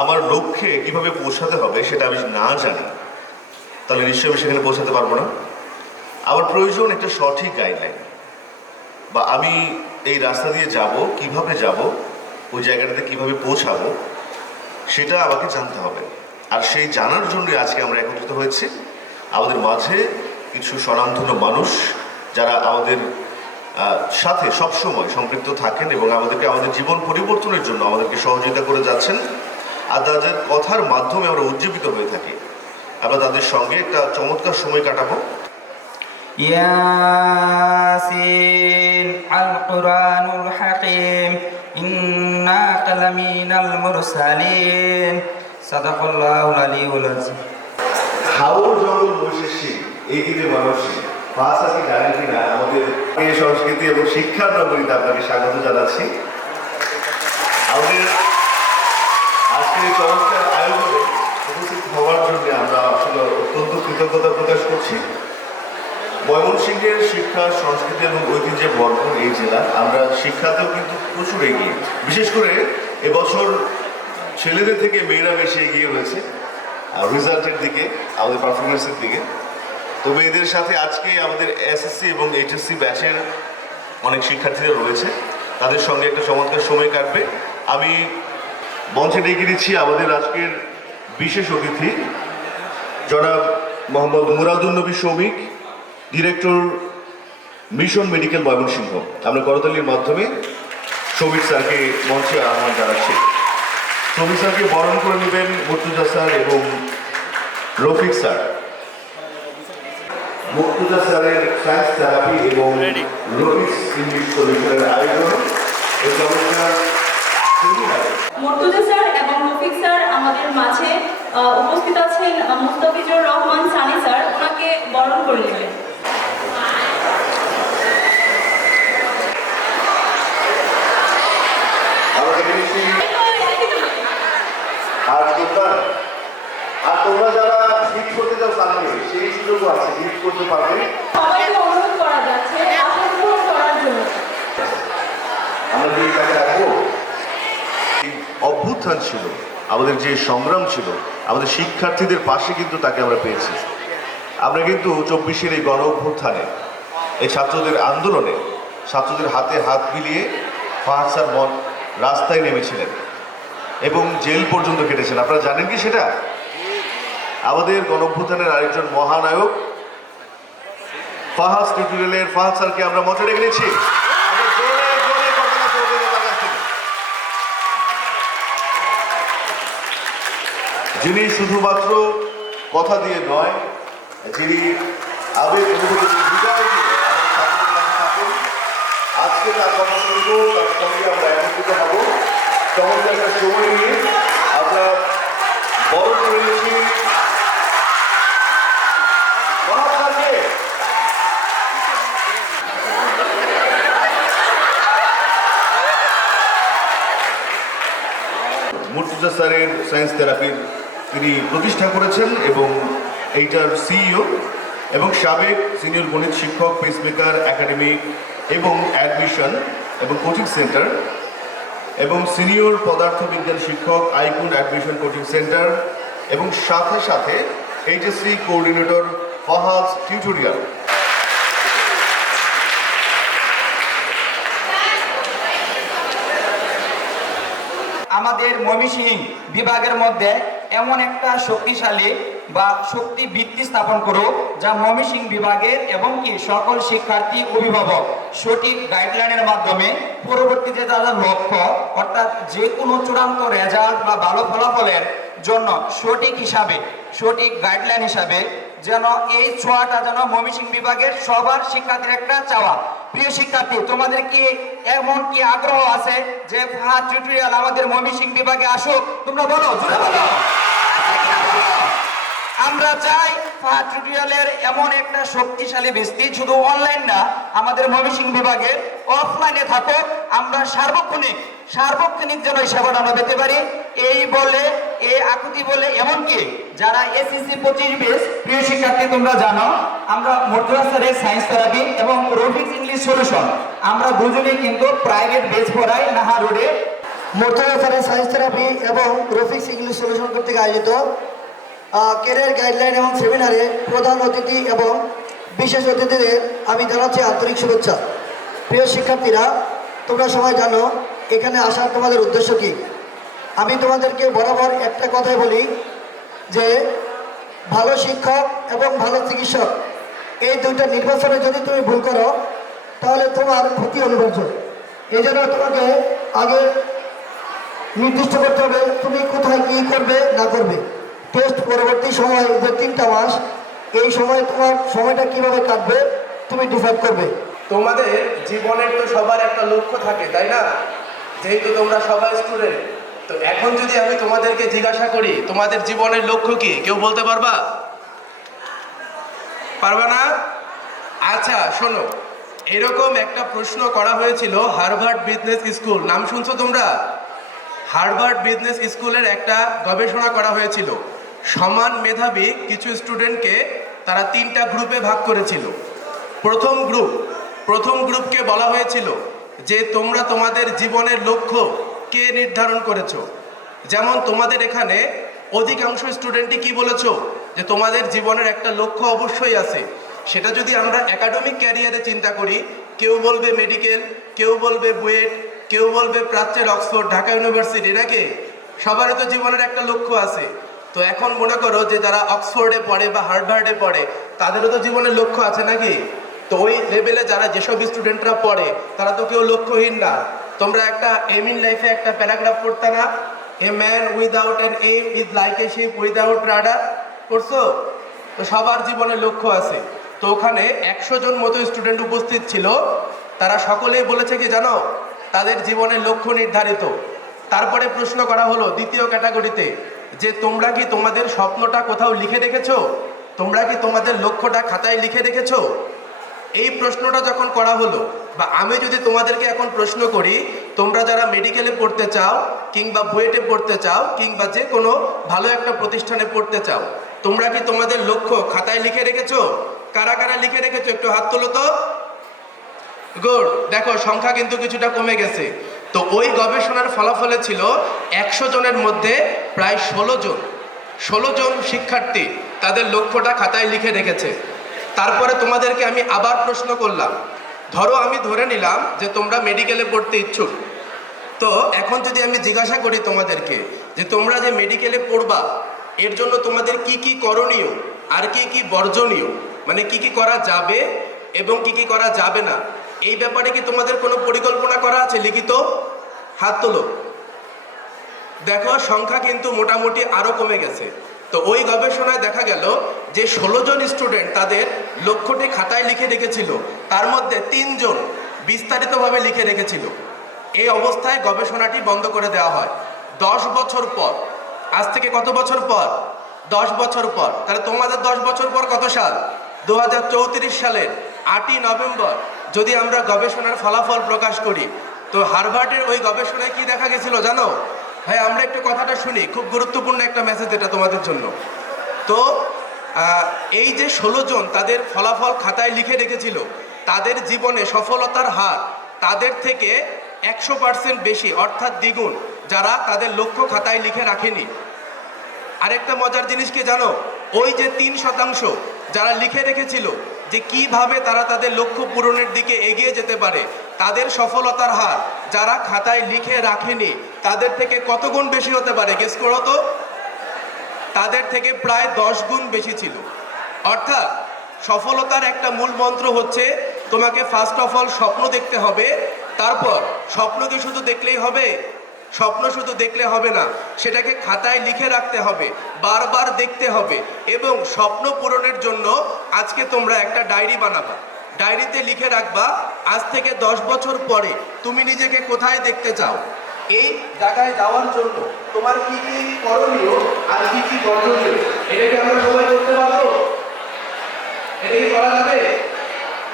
আমার লক্ষ্যে কিভাবে পৌঁছাতে হবে সেটা আমি না জানি, তাহলে নিশ্চয়ই আমি সেখানে পৌঁছাতে পারবো না। আমার প্রয়োজন একটা সঠিক গাইডলাইন, বা আমি এই রাস্তা দিয়ে যাব, কিভাবে যাব, ওই জায়গাটাতে কিভাবে পৌঁছাবো, সেটা আমাকে জানতে হবে। আর সেই জানার জন্যই আজকে আমরা একত্রিত হয়েছি। আমাদের মাঝে কিছু স্বনামধন্য মানুষ যারা আমাদের সাথে সবসময় সম্পৃক্ত থাকেন এবং আমাদেরকে আমাদের জীবন পরিবর্তনের জন্য আমাদেরকে সহযোগিতা করে যাচ্ছেন, আর তাদের কথার মাধ্যমে আমরা উজ্জীবিত হয়ে থাকি। আমরা তাদের সঙ্গে একটা চমৎকার সময় কাটাবো। ইয়াসিন আল কুরআনুল হাকীম ইন্নাকা লামিনাল মুরসালিন সাদাকাল্লাহুল আলিয়্যুল আযীম। হাওর জঙ্গল বৈশেষিক এই দিনে মানুষই ভাষা কি জানেন কিনা, আমাদের সংস্কৃতি এবং শিক্ষার নগরীতে আপনাকে স্বাগত জানাচ্ছি। আমাদের আজকের এই চমৎকার আয়োজনে উপস্থিত হওয়ার জন্য আমরা আসলে অত্যন্ত কৃতজ্ঞতা প্রকাশ করছি। ময়মনসিংহের শিক্ষা, সংস্কৃতি এবং ঐতিহ্যে ভরপুর এই জেলা। আমরা শিক্ষাতেও কিন্তু প্রচুর এগিয়ে, বিশেষ করে এবছর ছেলেদের থেকে মেয়েরা বেশি এগিয়ে রয়েছে রেজাল্টের দিকে, আমাদের পারফরমেন্সের দিকে। তো মেয়েদের সাথে আজকে আমাদের এসএসসি এবং এইচএসসি ব্যাচের অনেক শিক্ষার্থীরা রয়েছে, তাদের সঙ্গে একটা চমৎকার সময় কাটবে। আমি মঞ্চে ডেকে দিচ্ছি আমাদের আজকের বিশেষ অতিথি জনাব মোহাম্মদ মুরাদুন নবী Shoumik, director mission medical Mymensingh. আমরা করতালির মাধ্যমে শৌমিক স্যারকে মঞ্চে আহ্বান জানাচ্ছি। শৌমিক স্যারকে বরণ করে নেবেন মুর্তুজা স্যার এবং রফিক স্যার। মুর্তুজা স্যারের সায়েন্স থেরাপি এবং রফিক ইংলিশ সলিউশনের আয়োজন এই চমৎকার মুর্তুজা স্যার এবং রফিক স্যার আমাদের মাঝে উপস্থিত আছেন। মুস্তাফিজুর রহমান সানি স্যার, ওনাকে বরণ করে নেবেন। আর তোমরা যারা হিট করতে চাও সামনে, সেই সুযোগও আছে, হিট করতে পারবে। সবাইকে অনুরোধ করা যাচ্ছে অংশগ্রহণ করার জন্য। আমরা যে কাজে রাখবো, অভ্যুত্থান ছিল, আমাদের যে সংগ্রাম ছিল, আমাদের শিক্ষার্থীদের পাশে কিন্তু তাকে আমরা পেয়েছি। আমরা কিন্তু 24-এর এই গণ অভ্যুত্থানে, এই ছাত্রদের আন্দোলনে, ছাত্রদের হাতে হাত মিলিয়ে ফাহাদ স্যার রাস্তায় নেমেছিলেন এবং জেল পর্যন্ত কেটেছেন। আপনারা জানেন কি সেটা? আমাদের গণ অভ্যুত্থানের আরেকজন মহানায়ক ফাহাদ টিউটোরিয়ালের ফাহাদ স্যারকে আমরা মঞ্চে ডেকে নিচ্ছি। যিনি শুধুমাত্র কথা দিয়ে নয়, যিনি আবেগ অনুভূতি হৃদয় দিয়ে আজকে তার কথা শুনবো, তার সঙ্গে আমরা একত্রিত হব। চমৎকার একটা সময় নিয়ে আমরা বরণ করে নিচ্ছি মুর্তুজা স্যারের সায়েন্স থেরাপির তিনি প্রতিষ্ঠা করেছেন এবং এইটার সিইও এবং সাবেক সিনিয়র গণিত শিক্ষক, পেসমেকার একাডেমিক এবং অ্যাডমিশন এবং কোচিং সেন্টার এবং সিনিয়র পদার্থবিজ্ঞান শিক্ষক, আইকুন অ্যাডমিশন কোচিং সেন্টার এবং সাথে সাথে এইচএসসি কোঅর্ডিনেটর ফাহাদ টিউটোরিয়াল। আমাদের ময়মনসিংহ বিভাগের মধ্যে এমন একটা শক্তিশালী বা শক্তি ভিত্তি স্থাপন করো যা ময়মনসিংহ বিভাগের এবং কি সকল শিক্ষার্থী, অভিভাবক সঠিক গাইডলাইনের মাধ্যমে পরবর্তীতে তাদের লক্ষ্য অর্থাৎ যে কোনো চূড়ান্ত রেজাল্ট বা ভালো ফলাফলের জন্য সঠিক হিসাবে, সঠিক গাইডলাইন হিসাবে যেন এই ছোঁয়াটা যেন ময়মনসিংহ বিভাগের সবার শিক্ষার্থীর একটা চাওয়া। প্রিয় শিক্ষার্থী, তোমাদের কি এমন কি আগ্রহ আছে যে ফাহাদ টিউটোরিয়াল আমাদের ময়মনসিংহ বিভাগে আসুক? তোমরা বলো, জোরে বলো। আমরা চাই ফাহাদ টিউটোরিয়ালের এমন একটা শক্তিশালী ভিত্তি শুধু অনলাইন না, আমাদের ময়মনসিংহ বিভাগে অফলাইনে থাকো। আমরা সার্বক্ষণিক যেন এই সেবাটা আমরা পেতে পারি, এই বলে, এই আকুতি বলে, এমনকি যারা এসএসসি 25 বেস প্রিয় শিক্ষার্থী তোমরা জানো, আমরা মুর্তুজা স্যারের সায়েন্স থেরাপি এবং রফিক ইংলিশ সলিউশন আমরা দুজনেই কিন্তু প্রাইভেট বেস পড়াই নাহা রোডে। মোর্তজা স্যারের সায়েন্স থেরাপি এবং রফিক্স ইংলিশ সলিউশন কর্তৃক আয়োজিত ক্যারিয়ার গাইডলাইন এবং সেমিনারে প্রধান অতিথি এবং বিশেষ অতিথিদের আমি জানাচ্ছি আন্তরিক শুভেচ্ছা। প্রিয় শিক্ষার্থীরা, তোমরা সবাই জানো এখানে আসার তোমাদের উদ্দেশ্য কী। আমি তোমাদেরকে বরাবর একটা কথাই বলি যে ভালো শিক্ষক এবং ভালো চিকিৎসক এই দুইটা নির্বাচনে যদি তুমি ভুল করো তাহলে তোমার ক্ষতি অনিবার্য। এই জন্য তোমাকে আগে নির্দিষ্ট করতে হবে তুমি কোথায় কী করবে না করবে। টেস্ট পরবর্তী সময় যে 3টা মাস, এই সময় তোমার সময়টা কিভাবে কাটবে তুমি ডিসাইড করবে। তোমাদের জীবনের তো সবার একটা লক্ষ্য থাকে, তাই না? যেহেতু তোমরা সবাই স্টুডেন্ট, তো এখন যদি আমি তোমাদেরকে জিজ্ঞাসা করি তোমাদের জীবনের লক্ষ্য কি, কেউ বলতে পারবা? পারবা না? আচ্ছা শোনো, এরকম একটা প্রশ্ন করা হয়েছিল হার্ভার্ড বিজনেস স্কুল, নাম শুনছো তোমরা? হার্ভার্ড বিজনেস স্কুলের একটা গবেষণা করা হয়েছিল। সমান মেধাবী কিছু স্টুডেন্টকে তারা 3টা গ্রুপে ভাগ করেছিল। প্রথম গ্রুপকে বলা হয়েছিল যে তোমরা তোমাদের জীবনের লক্ষ্য কে নির্ধারণ করেছো। যেমন তোমাদের এখানে অধিকাংশ স্টুডেন্টই কি বলেছো যে তোমাদের জীবনের একটা লক্ষ্য অবশ্যই আছে। সেটা যদি আমরা একাডেমিক ক্যারিয়ারে চিন্তা করি, কেউ বলবে মেডিকেল, কেউ বলবে বুয়েট, কেউ বলবে প্রাচ্যের অক্সফোর্ড, ঢাকা ইউনিভার্সিটি, নাকি? সবারই তো জীবনের একটা লক্ষ্য আছে। তো এখন মনে করো যে যারা অক্সফোর্ডে পড়ে বা হার্ভার্ডে পড়ে তাদেরও তো জীবনের লক্ষ্য আছে, নাকি? তো ওই লেভেলে যারা যেসব স্টুডেন্টরা পড়ে তারা তো কেউ লক্ষ্যহীন না। তোমরা একটা এম ইন লাইফে একটা প্যারাগ্রাফ পড়তে না, a man without an aim is like a ship without radar, পড়ছো? তো সবার জীবনের লক্ষ্য আছে। তো ওখানে 100 জন মতো স্টুডেন্ট উপস্থিত ছিল, তারা সকলেই বলেছে কি জানো, তাদের জীবনের লক্ষ্য নির্ধারিত। তারপরে প্রশ্ন করা হলো দ্বিতীয় ক্যাটাগরিতে যে তোমরা কি তোমাদের স্বপ্নটা কোথাও লিখে রেখেছো, তোমরা কি তোমাদের লক্ষ্যটা খাতায় লিখে রেখেছো? এই প্রশ্নটা যখন করা হলো, বা আমি যদি তোমাদেরকে এখন প্রশ্ন করি তোমরা যারা মেডিকেলে পড়তে চাও কিংবা বুয়েটে পড়তে চাও কিংবা যে কোনো ভালো একটা প্রতিষ্ঠানে পড়তে চাও, তোমরা কি তোমাদের লক্ষ্য খাতায় লিখে রেখেছো? কারা কারা লিখে রেখেছো একটু হাত তোলো তো। গুড, দেখো সংখ্যা কিন্তু কিছুটা কমে গেছে। তো ওই গবেষণার ফলাফলে ছিল 100 জনের মধ্যে প্রায় 16 জন শিক্ষার্থী তাদের লক্ষ্যটা খাতায় লিখে রেখেছে। তারপরে তোমাদেরকে আমি আবার প্রশ্ন করলাম, ধরো আমি ধরে নিলাম যে তোমরা মেডিকেলে পড়তে ইচ্ছুক। তো এখন যদি আমি জিজ্ঞাসা করি তোমাদেরকে যে তোমরা যে মেডিকেলে পড়বা এর জন্য তোমাদের কি কি করণীয় আর কি কি বর্জনীয়, মানে কি কি করা যাবে এবং কি কি করা যাবে না, এই ব্যাপারে কি তোমাদের কোনো পরিকল্পনা করা আছে লিখিত? হাত তোলো। দেখো সংখ্যা কিন্তু মোটামুটি আরো কমে গেছে। তো ওই গবেষণায় দেখা গেল যে 16 জন স্টুডেন্ট তাদের লক্ষ্যটি খাতায় লিখে রেখেছিল, তার মধ্যে 3 জন বিস্তারিতভাবে লিখে রেখেছিল। এই অবস্থায় গবেষণাটি বন্ধ করে দেওয়া হয় 10 বছর পর। আজ থেকে কত বছর পর? 10 বছর পর। তাহলে তোমাদের 10 বছর পর কত সাল? 2034 সালের 8ই নভেম্বর যদি আমরা গবেষণার ফলাফল প্রকাশ করি, তো হার্ভার্ডের ওই গবেষণায় কি দেখা গেছিল জানো? ভাই আমরা একটু কথাটা শুনি, খুব গুরুত্বপূর্ণ একটা মেসেজ এটা তোমাদের জন্য। তো এই যে 16 জন তাদের ফলাফল খাতায় লিখে রেখেছিল, তাদের জীবনে সফলতার হার তাদের থেকে 100% বেশি, অর্থাৎ দ্বিগুণ, যারা তাদের লক্ষ্য খাতায় লিখে রাখেনি। আরেকটা মজার জিনিস কি জানো? ওই যে 3% যারা লিখে রেখেছিল যে কিভাবে তারা তাদের লক্ষ্য পূরণের দিকে এগিয়ে যেতে পারে, তাদের সফলতার হার যারা খাতায় লিখে রাখেনি তাদের থেকে কত গুণ বেশি হতে পারে? গেস করো তো। তাদের থেকে প্রায় 10 গুণ বেশি ছিল। অর্থাৎ সফলতার একটা মূল মন্ত্র হচ্ছে তোমাকে ফার্স্ট অফ অল স্বপ্ন দেখতে হবে। তারপর স্বপ্ন কি শুধু দেখলেই হবে? স্বপ্ন শুধু দেখলে হবে না, সেটাকে খাতায় লিখে রাখতে হবে, বারবার দেখতে হবে। এবং স্বপ্ন পূরণের জন্য আজকে তোমরা একটা ডায়েরি বানাবা, ডায়েরিতে লিখে রাখবা আজ থেকে 10 বছর পরে তুমি নিজেকে কোথায় দেখতে চাও। এই জায়গায় যাওয়ার জন্য তোমার কি কি করণীয় আর কি কি বর্জনীয়, এটাকে আমরা সবাই করতে পারবো? এটা কি করা যাবে?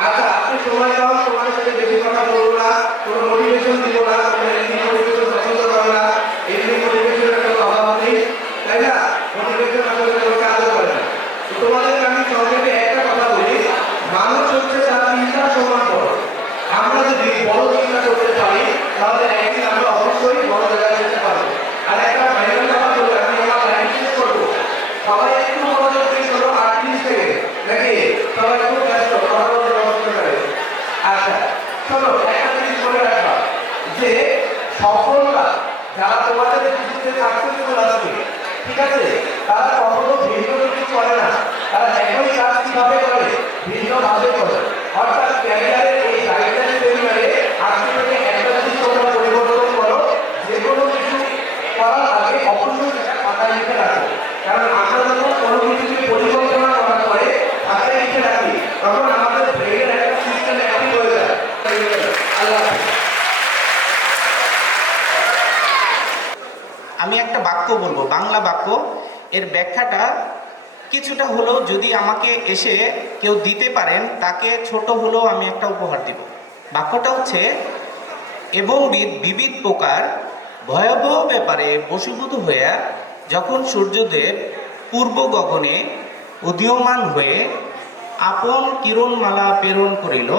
আচ্ছা আপনি সময় দাও, তোমার সাথে বেশি কথা বলবো না, কোনো মোটিভেশন দিব না, মোটিভেশন পছন্দ করো না, এই মোটিভেশনের কোনো অভাব নেই, তাই না? মোটিভেশন আসলে কোনো কাজও করে না। তো তোমাদেরকে আমি সংক্ষেপে একটা কথা বলি, মানুষ হচ্ছে তার চিন্তা সমান বড়। আমরা যদি বড় চিন্তা করতে পারি তাহলে একদিন আমরা অবশ্যই বড় জায়গায় ঠিক আছে? তারা কখনো ভিন্ন কিছু করে না, তারা একই কাজ কিভাবে করে ভিন্নভাবে করে। অর্থাৎ ক্যারিয়ারের এই গাইডলাইন সেমিনারে আজকে থেকে একটা জিনিস তোমরা পরিবর্তন করো, যে কোনো কিছু করার আগে অবশ্যই সেটা খাতায় লিখে রাখো। কারণ আমরা যখন কোনো কিছুকে পরিকল্পনা করার পরে খাতায় লিখে রাখি, তখন আমাদের ব্রেনের একটা সিস্টেম অ্যাক্টিভ হয়ে যায়। আল্লাহ হাফেজ। আমি একটা বাক্য বলবো, বাংলা বাক্য, এর ব্যাখ্যাটা কিছুটা হলেও যদি আমাকে এসে কেউ দিতে পারেন, তাকে ছোট হলেও আমি একটা উপহার দিব। বাক্যটা হচ্ছে, এবং বিবিধ প্রকার ভয়াবহ ব্যাপারে বশীভূত হইয়া যখন সূর্যদেব পূর্ব গগনে উদীয়মান হয়ে আপন কিরণমালা প্রেরণ করিল,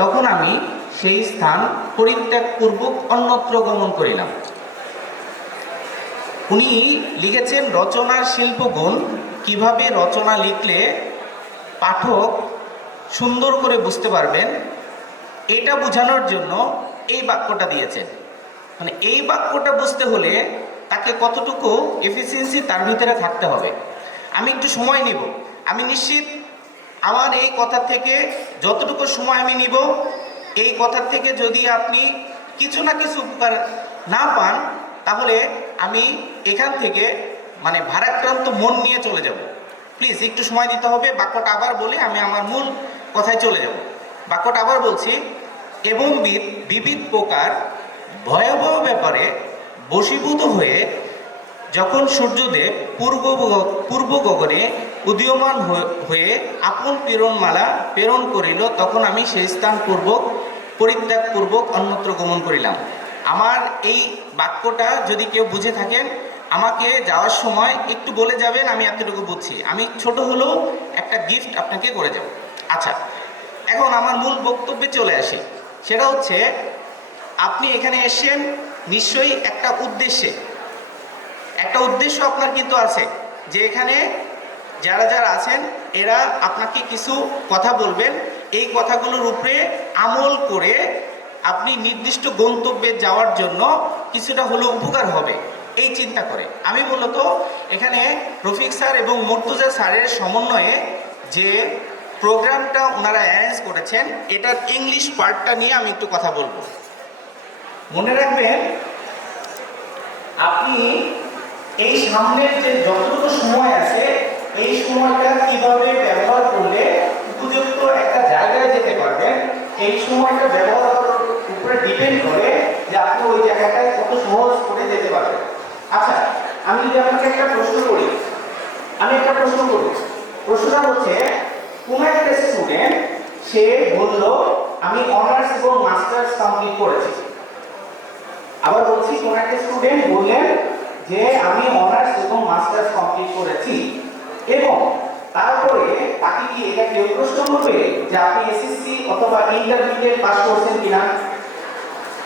তখন আমি সেই স্থান পরিত্যাগপূর্বক অন্যত্র গমন করিলাম। উনি লিখেছেন রচনার শিল্পগুণ, কিভাবে রচনা লিখলে পাঠক সুন্দর করে বুঝতে পারবেন, এটা বোঝানোর জন্য এই বাক্যটা দিয়েছেন। মানে এই বাক্যটা বুঝতে হলে তাকে কতটুকু এফিসিয়েন্সি তার ভিতরে থাকতে হবে। আমি একটু সময় নিব, আমি নিশ্চিত আমার এই কথা থেকে যতটুকু সময় আমি নিব, এই কথার থেকে যদি আপনি কিছু না কিছু উপকার না পান, তাহলে আমি এখান থেকে মানে ভারাক্রান্ত মন নিয়ে চলে যাব। প্লিজ একটু সময় দিতে হবে। বাক্যটা আবার বলে আমি আমার মূল কথায় চলে যাব। বাক্যটা আবার বলছি, এবং বিবিধ প্রকার ভয়াবহ ব্যাপারে বশীভূত হয়ে যখন সূর্যদেব পূর্ব গগনে উদীয়মান হয়ে আপন প্রেরণমালা প্রেরণ করিল, তখন আমি সেই স্থান পরিত্যাগপূর্বক অন্যত্র গমন করিলাম। আমার এই বাক্যটা যদি কেউ বুঝে থাকেন, আমাকে যাওয়ার সময় একটু বলে যাবেন, আমি এতটুকু বুঝছি। আমি ছোট হলেও একটা গিফট আপনাকে করে যাব। আচ্ছা, এখন আমার মূল বক্তব্যে চলে আসি। সেটা হচ্ছে, আপনি এখানে এসেছেন নিশ্চয়ই একটা উদ্দেশ্য আপনার কিন্তু আছে, যে এখানে যারা যারা আছেন এরা আপনাকে কিছু কথা বলবেন, এই কথাগুলোর উপরে আমল করে আপনি নির্দিষ্ট গন্তব্যে যাওয়ার জন্য কিছুটা হলেও উপকার হবে, এই চিন্তা করে আমি মূলত এখানে রফিক স্যার এবং মুর্তজা স্যারের সমন্বয়ে যে প্রোগ্রামটা ওনারা অ্যারেঞ্জ করেছেন, এটার ইংলিশ পার্টটা নিয়ে আমি একটু কথা বলবো। মনে রাখবেন, আপনি এই সামনের যে যতটুকু সময় আছে, এই সময়টা কিভাবে ব্যবহার করলে উপযুক্ত একটা জায়গায় যেতে পারবেন, এই সময়টা ব্যবহার করার উপরে ডিপেন্ড করে যে আপনি ওই জায়গাটায় কত সহজ করে যেতে পারবেন। আচ্ছা, আমি যদি আপনাকে একটা প্রশ্ন করি, প্রশ্নটা হচ্ছে, কোন একটা স্টুডেন্ট সে বলল আমি অনার্স এবং মাস্টার্স কমপ্লিট করেছি। আবার বলছি, কোন একটা স্টুডেন্ট বললেন যে আমি অনার্স এবং মাস্টার্স কমপ্লিট করেছি, এবং তারপরে তাকে কি এটা কেউ প্রশ্ন করবে যে আপনি এসএসসি অথবা ইন্টারমিডিয়েট পাস করছেন কিনা?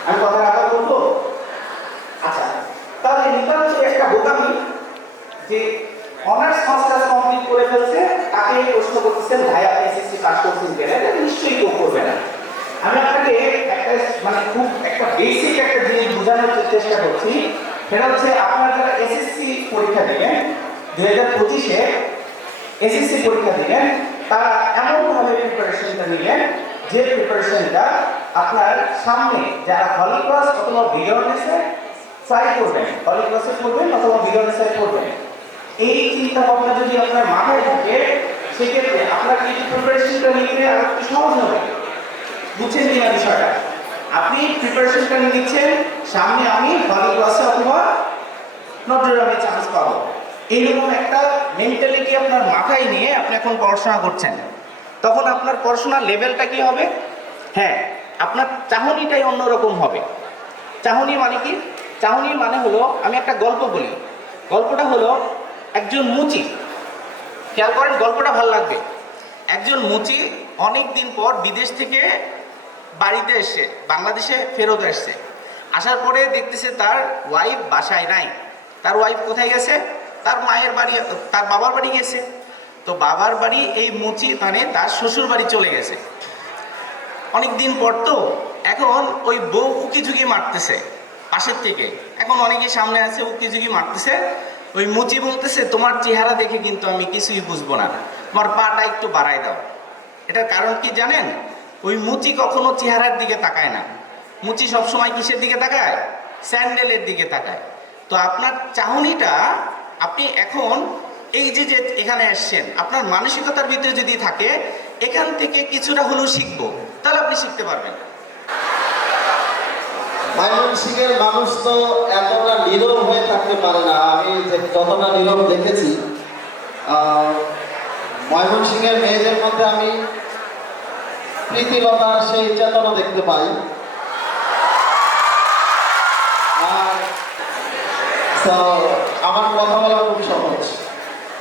আমি কথাটা আবার বলবো। আচ্ছা, তাহলে নিতান্ত একটা বোকামি যে অনার্স মাস্টার্স কমপ্লিট করে ফেলছে, তাকে প্রশ্ন করতেছেন ভাই আপনি এসএসসি পাস করছেন কিনা? এটা নিশ্চয়ই কেউ করবে না। আমি আপনাকে একটা মানে খুব একটা বেসিক একটা জিনিস বোঝানোর চেষ্টা করছি। সেটা হচ্ছে, আপনারা যারা এসএসসি পরীক্ষা দিলেন 2025-এ এসএসসি পরীক্ষা দিলেন, তারা এমনভাবে প্রিপারেশনটা নিলেন যে প্রিপারেশনটা আপনার সামনে যারা হলি ক্লাস অথবা ভিডিওনেসে ট্রাই করবেন, হলি ক্লাসে পড়বেন অথবা ভিডিওনেসে পড়বেন, এই চিন্তা ভাবনা যদি আপনার মাথায় থাকে, সেক্ষেত্রে আপনার এই প্রিপারেশনটা নিতে আরো একটু সহজ হবে। বুঝছেন কিনা বিষয়টা? আপনি প্রিপারেশনটা নিচ্ছেন, সামনে আমি হলি ক্লাসে অথবা নটরডেমে চান্স পাবো, এইরকম একটা মেন্টালিটি আপনার মাথায় নিয়ে আপনি এখন পড়াশোনা করছেন। তখন আপনার পড়াশোনার লেভেলটা কি হবে? হ্যাঁ, আপনার চাহনিটাই অন্যরকম হবে। চাহনি মানে কি? চাহনি মানে হলো, আমি একটা গল্প বলি। গল্পটা হলো, একজন মুচি, খেয়াল করেন গল্পটা ভালো লাগবে। একজন মুচি অনেক দিন পর বিদেশ থেকে বাড়িতে এসে বাংলাদেশে ফেরত আসছে। আসার পরে দেখতেছে তার ওয়াইফ বাসায় নাই। তার ওয়াইফ কোথায় গেছে? তার মায়ের বাড়ি, তার বাবার বাড়ি গেছে। তো বাবার বাড়ি এই মুচি মানে তার শ্বশুর বাড়ি চলে গেছে অনেক দিন পর। তো এখন ওই বউ উকি ঝুঁকি মারতেছে পাশের থেকে, এখন অনেকে সামনে আছে, উকি ঝুঁকি মারতেছে। ওই মুচি বলতেছে তোমার চেহারা দেখে কিন্তু আমি কিছুই বুঝবো না, তোমার পাটা একটু বাড়াই দাও। এটার কারণ কি জানেন? ওই মুচি কখনো চেহারার দিকে তাকায় না, মুচি সবসময় কিসের দিকে তাকায়? স্যান্ডেলের দিকে তাকায়। তো আপনার চাহনিটা, আপনি এখন এই যে যে এখানে আসছেন, আপনার মানসিকতার ভিতরে যদি থাকে এখান থেকে কিছুটা হলেও শিখবো, তাহলে আপনি শিখতে পারবেন। ময়মনসিংহের মানুষ তো এতটা নীরব হয়ে থাকতে পারে না। আমি যতটা নীরব দেখেছি, ময়মনসিংহের মেয়েদের মধ্যে আমি প্রীতিলতার সেই চেতনা দেখতে পাই। আর তো আমার কথা বলা খুব সহজ,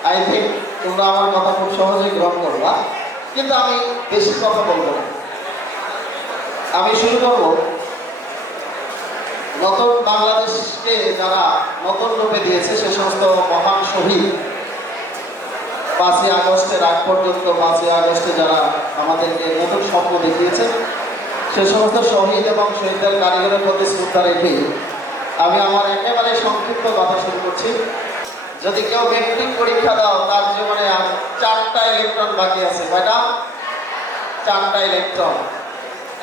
আই থিঙ্ক তোমরা আমার কথা খুব সহজেই গ্রহণ করবা, কিন্তু আমি বেশি কথা বলবো না। আমি শুরু করবো নতুন বাংলাদেশকে যারা নতুন রূপে দিয়েছে সে সমস্ত মহান শহীদ, 5ই আগস্টের আগ পর্যন্ত 5ই আগস্টে যারা আমাদেরকে নতুন স্বপ্ন দেখিয়েছে সে সমস্ত শহীদ এবং শহীদদের কারিগরের প্রতি শ্রদ্ধা রেখে আমি আমার একেবারে সংক্ষিপ্ত কথা শুরু করছি। যদি কেউ মেট্রিক পরীক্ষা দাও, তার জীবনে আর 4টা ইলেকট্রন বাকি আছে। কয়টা? 4টা ইলেকট্রন।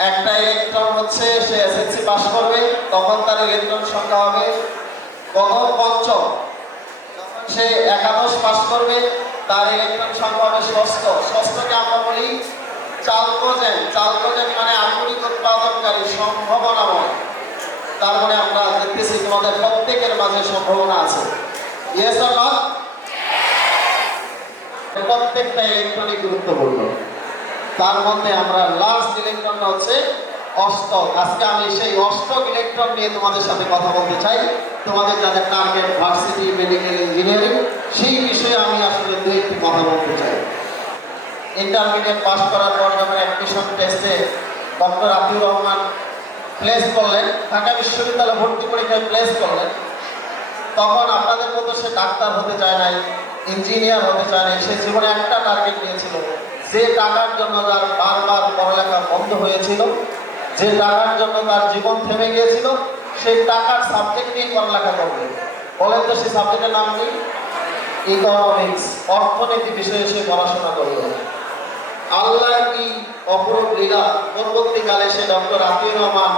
একটা ইলেকট্রন হচ্ছে সে এসএসসি পাস করবে, তখন তার ইলেকট্রন সংখ্যা হবে প্রথম পঞ্চম। যখন সে একাদশ পাস করবে তার ইলেকট্রন সংখ্যা হবে ষষ্ঠ। ষষ্ঠকে আমরা বলি চালকোজেন। চালকোজেন মানে আধুনিক উৎপাদনকারী, সম্ভাবনাময়। তার মানে আমরা দেখতেছি তোমাদের প্রত্যেকের মাঝে সম্ভাবনা আছে। Yes or not? প্রত্যেকটা ইলেকট্রনই গুরুত্বপূর্ণ। তার মধ্যে আমরা লাস্ট ইলেকট্রনটা হচ্ছে অষ্টক। আজকে আমি সেই অষ্টক ইলেকট্রন নিয়ে তোমাদের সাথে কথা বলতে চাই। তোমাদের যাদের টার্গেট ভার্সিটি, মেডিকেল ইঞ্জিনিয়ারিং, সেই বিষয়ে আমি আসলে দু একটি কথা বলতে চাই। ইন্টারমিডিয়েট পাস করার পর যখন অ্যাডমিশন টেস্টে ডক্টর আতিউর রহমান প্লেস করলেন, ঢাকা বিশ্ববিদ্যালয় ভর্তি পরীক্ষায় প্লেস করলেন, তখন আপনাদের মতো সে ডাক্তার হতে চায় নাই, ইঞ্জিনিয়ার হতে চায় নাই। সে জীবনে একটা টার্গেট নিয়েছিল, যে টাকার জন্য তার বারবার পড়ালেখা বন্ধ হয়েছিল, যে টাকার জন্য তার জীবন থেমে গিয়েছিল, সেই টাকার সাবজেক্ট নিয়ে পড়ালেখা করবে। বলেন তো সেই সাবজেক্টের নাম কি? ইকোনমিক্স, অর্থনীতি বিষয়ে সে পড়াশোনা করবে। আল্লাহর কি অপরূপ লীলা, পরবর্তীকালে সে ডক্টর আতিউর রহমান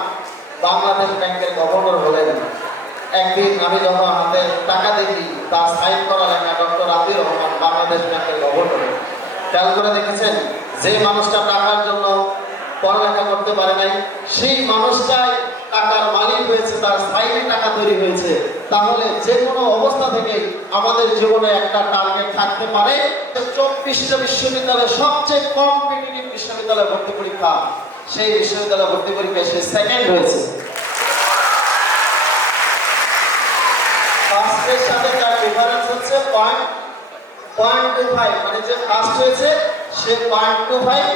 বাংলাদেশ ব্যাংকের গভর্নর হলেন। একদিন আমি যখন হাতে টাকা দেখি, তার সাইন করা লেখা ডক্টর আতিউর রহমান বাংলাদেশ ব্যাংকের গভর্নর। খেয়াল করে দেখেছেন, যে মানুষটা টাকার জন্য পড়ালেখা করতে পারে নাই, সেই মানুষটাই টাকার মালিক হয়েছে, তার সাইনে টাকা তৈরি হয়েছে। তাহলে যে কোনো অবস্থা থেকে আমাদের জীবনে একটা টার্গেট থাকতে পারে। 24টা বিশ্ববিদ্যালয়ের সবচেয়ে কম্পিটিটিভ বিশ্ববিদ্যালয় ভর্তি পরীক্ষা, সেই বিশ্ববিদ্যালয় ভর্তি পরীক্ষায় সে সেকেন্ড হয়েছে। ফার্স্টের সাথে তার ডিফারেন্স হচ্ছে 0.25, মানে যে ফার্স্ট হয়েছে সে 0.25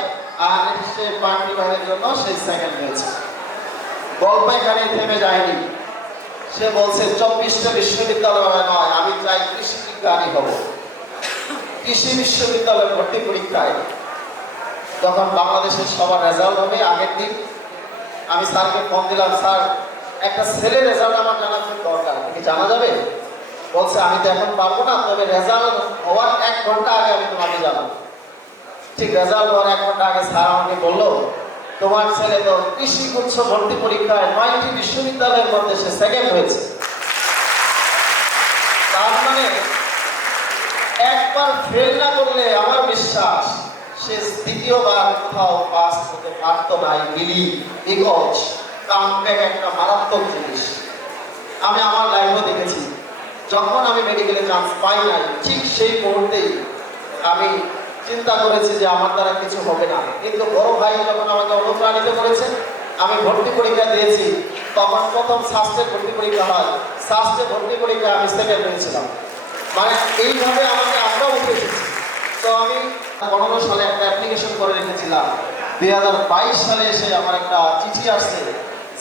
আর সে 0.25 এর জন্য সে সেকেন্ড হয়েছে। গল্প এখানে থেমে যায়নি। সে বলছে 24টা বিশ্ববিদ্যালয় নয়, আমি চাই কৃষি বিজ্ঞানী হব। কৃষি বিশ্ববিদ্যালয় ভর্তি পরীক্ষায় যখন বাংলাদেশের সবার রেজাল্ট হবে, আগের দিন আমি স্যারকে ফোন দিলাম, স্যার একটা ছেলের রেজাল্ট আমার জানা খুব দরকার, কি জানা যাবে? বলছে আমি তো এখন পারবো না, তবে রেজাল্ট হওয়ার 1 ঘন্টা আগে আমি তোমাকে জানাবো। ঠিক রেজাল্ট হওয়ার 1 ঘন্টা আগে স্যার আমাকে বললো, তোমার ছেলে তো কৃষি গুচ্ছ ভর্তি পরীক্ষায় 9টি বিশ্ববিদ্যালয়ের মধ্যে সে সেকেন্ড হয়েছে। তার মানে একবার ফেল না করলে আমার বিশ্বাস সে দ্বিতীয়বার কোথাও পাস হতে পারত না। বিকজ কামব্যাক একটা মারাত্মক জিনিস। আমি আমার লাইফে দেখেছি, যখন আমি মেডিকেলে চান্স পাই নাই, ঠিক সেই মুহূর্তেই আমি চিন্তা করেছি যে আমার দ্বারা কিছু হবে না। কিন্তু বড় ভাই যখন আমাকে অনুপ্রাণিত করেছে, আমি ভর্তি পরীক্ষা দিয়েছি। তখন প্রথম স্বাস্থ্যের ভর্তি পরীক্ষা হয়, স্বাস্থ্যের ভর্তি পরীক্ষা আমি সেকেন্ড হয়েছিলাম। মানে এইভাবে আমাকে আমরা উঠে এসেছি। তো আমি 15 সালে একটা অ্যাপ্লিকেশন করে রেখেছিলাম। 2022 সালে এসে আমার একটা চিঠি আসছে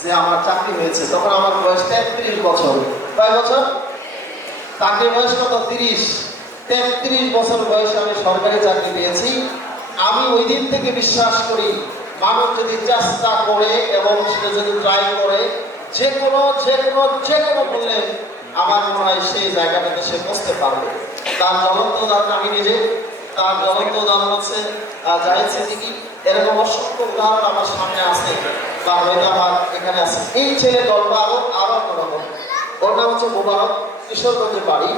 যে আমার চাকরি হয়েছে। তখন আমার বয়স 33 বছর। কয় বছর? চাকরির বয়স কত? 30। 33 বছর বয়সে আমি সরকারি চাকরি পেয়েছি। আমি ওই দিন থেকে বিশ্বাস করি, মানুষ যদি চেষ্টা করে এবং সে যদি ট্রাই করে, যে কোনো মূল্যে আমার মনে হয় সেই জায়গাটাতে সে বসতে পারবে। তার জ্বলন্ত উদাহরণ আমি নিজে, তার জ্বলন্ত উদাহরণ হচ্ছে জাহিদ সিদ্দিকী। এরকম অসংখ্য উদাহরণ আমার সামনে আছে বা হয়তো আমার এখানে আছে। এই ছেলে গল্প আরো অন্যরকম। ওর নাম হচ্ছে মোবারক, কিশোরগঞ্জের বাড়ি।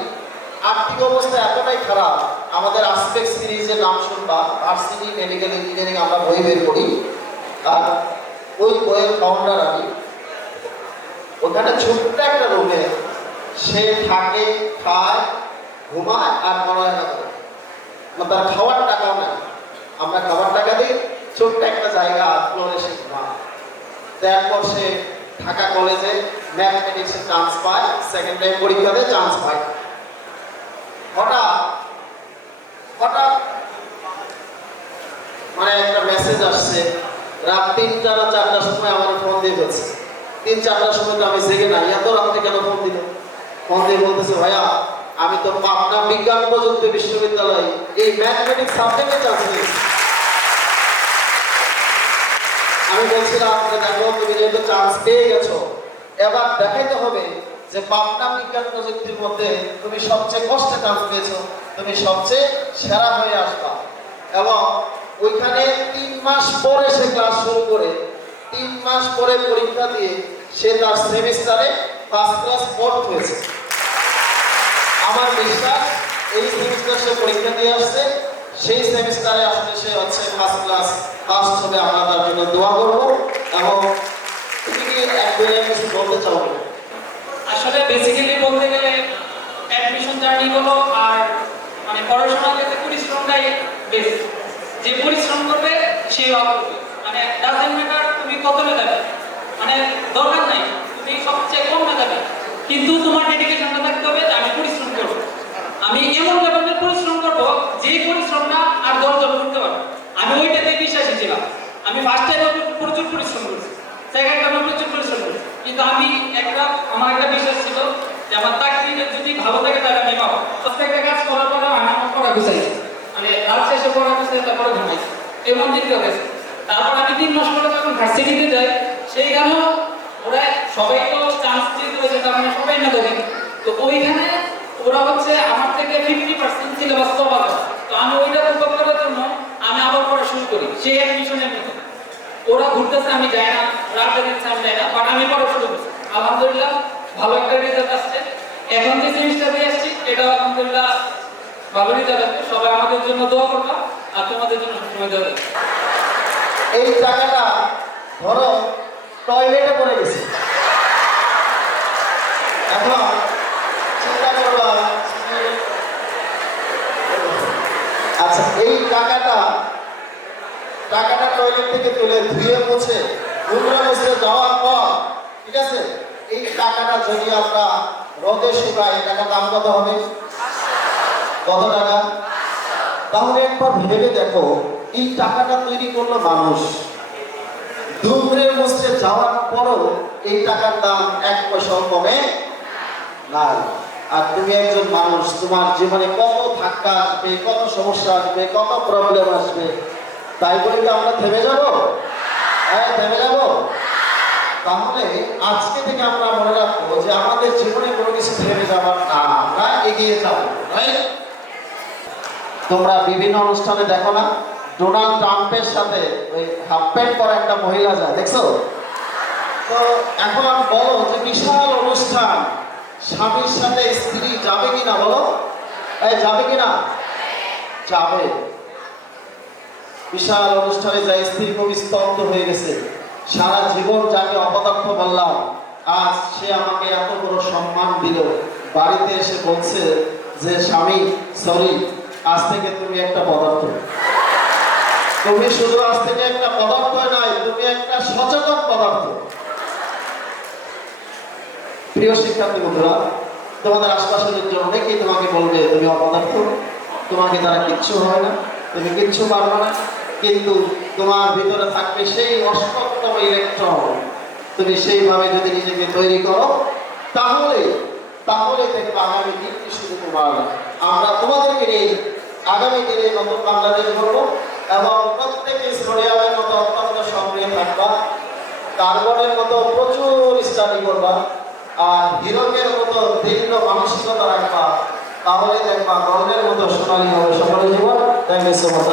আর্থিক অবস্থা এতটাই খারাপ, আমাদের আসপেক্ট সিরিজের নাম শুনবা, ভার্সিটি মেডিকেল ইঞ্জিনিয়ারিং আমরা বই বের করি, আর ওই বইয়ের ফাউন্ডার আমি। ওখানে ছোট্ট একটা রুমে সে থাকে, খায়, ঘুমায় আর পড়ালেখা করে। তার খাওয়ার টাকাও নেই, আমরা খাবার টাকা দিই, ছোট্ট একটা জায়গা ফ্লোরে সে ঘুমায়। তারপর সে ঢাকা কলেজে ম্যাথমেটিক্সে চান্স পায়, সেকেন্ড টাইম পরীক্ষাতে চান্স পায়। হঠাৎ মানে একটা মেসেজ আসছে, রাত 3টা বা 4টার সময় আমার ফোন দিয়ে বলছে। 3-4টার সময় তো আমি জেগে নাই, এত রাত্রে কেন ফোন দিল? ফোন দিয়ে বলতেছে, ভাইয়া আমি তো পাবনা বিজ্ঞান প্রযুক্তি বিশ্ববিদ্যালয়ে এই ম্যাথমেটিক্স সাবজেক্টে চান্স পেয়েছি। আমি বলছিলাম যে দেখো, তুমি যেহেতু চান্স পেয়ে গেছো, এবার দেখাইতে হবে যে পাবনা বিজ্ঞান প্রযুক্তির মধ্যে তুমি সবচেয়ে কষ্টে চান্স পেয়েছো, তুমি সবচেয়ে সেরা হয়ে আসবা। এবং ওইখানে 3 মাস পরে সে ক্লাস শুরু করে 3 মাস পরে পরীক্ষা দিয়ে সে তার সেমিস্টারে ফার্স্ট ক্লাস ফোর্থ হয়েছে। আমার বিশ্বাস এই সেমিস্টার সে পরীক্ষা দিয়ে আসছে, সেই সেমিস্টারে আসলে সে হচ্ছে ফার্স্ট ক্লাস পাস হবে। আমরা তার জন্য দোয়া করবো। এবং তুমি কি একবারে কিছু বলতে চাও? আসলে বেসিক্যালি বলতে গেলে অ্যাডমিশন জার্নি বলো আর মানে পড়াশোনার ক্ষেত্রে পরিশ্রমটাই বেশ। যে পরিশ্রম করবে সেই অগ্রগতি, মানে ডাজন্ট ম্যাটার তুমি কত মেধাবী, মানে দরকার নাই তুমি সবচেয়ে কম মেধাবী, কিন্তু তোমার ডেডিকেশনটা থাকতে হবে যে আমি পরিশ্রম করব। আমি এমন লেভেলের পরিশ্রম করব যে পরিশ্রমটা আর 10 জন করতে পারবে। আমি ওইটাতে বিশ্বাসী ছিলাম। আমি ফার্স্ট টাইমে প্রচুর পরিশ্রম করেছি, সেকেন্ড টাইমে প্রচুর পরিশ্রম করেছি, কিন্তু আমার একটা বিশ্বাস ছিল যে আমার চাকরিটা যদি ভালো থাকে তাহলে আমি পাবো। প্রত্যেকটা কাজ করার পরে আমি আমার পড়া গুছাইছি, মানে রাত শেষে পড়া গুছাই তারপরে ঘুমাইছি, এমন দিতে হয়েছে। তারপর আমি 3 মাস পরে যখন ভার্সিটিতে যাই, সেইখানেও ওরা সবাই তো চান্স দিতে হয়েছে, তার মানে সবাই না দেখেন। তো ওইখানে ওরা হচ্ছে আমার থেকে 50% সিলেবাস কভার করে। তো আমি ওইটা উপভোগ করার জন্য আমি আবার পড়া শুরু করি সেই অ্যাডমিশনের মতো। ওরা ঘুরতেছে আমি যাই না, রাতে দিচ্ছে আমি যাই না, বাট আমি পড়া শুরু করছি। আলহামদুলিল্লাহ ভালো একটা রেজাল্ট আসছে। এখন যে সেমিস্টার দিয়ে আসছি এটাও আলহামদুলিল্লাহ ভালো রেজাল্ট আসছে। সবাই আমাদের জন্য দোয়া করবা আর তোমাদের জন্য সবসময় দোয়া করবা। এই টাকাটা ধরো টয়লেটে পড়ে গেছে, এখন চিন্তা করবা, আচ্ছা এই টাকাটা টয়লেট থেকে তুলে ধুয়ে মুছে নোংরা মুছে যাওয়ার পর, ঠিক আছে, এই টাকাটা যদি আমরা রোদে শুকাই, টাকা দাম কত হবে? কত টাকা? তাহলে একবার ভেবে দেখো, এই টাকাটা তৈরি করলো মানুষ। দুমড়ে মুছড়ে যাওয়ার পরও এই টাকার দাম 1 পয়সাও কমে নাই। আর তুমি একজন মানুষ, তোমার জীবনে কত ধাক্কা আসবে, কত সমস্যা আসবে, কত প্রবলেম আসবে, তাই বলে কি আমরা থেমে যাব? হ্যাঁ, থেমে যাব? তাহলে আজকে থেকে আমরা মনে রাখবো যে আমাদের জীবনে কোনো কিছু থেমে যাবার না, আমরা এগিয়ে যাব। রাইট? তোমরা বিভিন্ন অনুষ্ঠানে দেখো না, ডোনাল্ড ট্রাম্পের সাথে ওই হাফ প্যান্ট পরা একটা মহিলা যায়, দেখছো? তো এখন বলো যে বিশাল অনুষ্ঠান, স্বামীর সাথে স্ত্রী যাবে কিনা বলো? যাবে কিনা? যাবে। বিশাল অনুষ্ঠানে যায়, স্ত্রী খুব স্তব্ধ হয়ে গেছে। সারা জীবন যাকে অপদার্থ বললাম, আজ সে আমাকে এত বড় সম্মান দিল, বাড়িতে এসে বলছে যে স্বামী সরি, আজ থেকে তুমি একটা পদার্থ। তুমি শুধু আজ থেকে একটা পদার্থ নয়, তুমি একটা সচেতন পদার্থ। প্রিয় শিক্ষার্থী বন্ধুরা, তোমাদের আশপাশের জন অনেকেই তোমাকে বলবে তুমি অপদার্থ, তোমাকে দ্বারা কিচ্ছু হয় না, তুমি কিচ্ছু পারবে না, কিন্তু তোমার ভিতরে থাকবে সেই অষ্টতম ইলেকট্রন। তুমি সেইভাবে যদি নিজেকে তৈরি করো, তাহলে দেখবে আগামী দিনটি শুধু তোমার। আমরা তোমাদেরকে নিয়ে আগামী দিনে নতুন বাংলাদেশ গড়ব এবং প্রত্যেকে সোডিয়ামের মতো অত্যন্ত সক্রিয় থাকবা, কার্বনের মতো প্রচুর স্টাডি করবা, আর হিরকের মতো দীর্ঘ মানসিকতা রাখবা, তাহলে দেখবা গর্বের মতো সোনালী হবে সকলের জীবন। Thank you so much.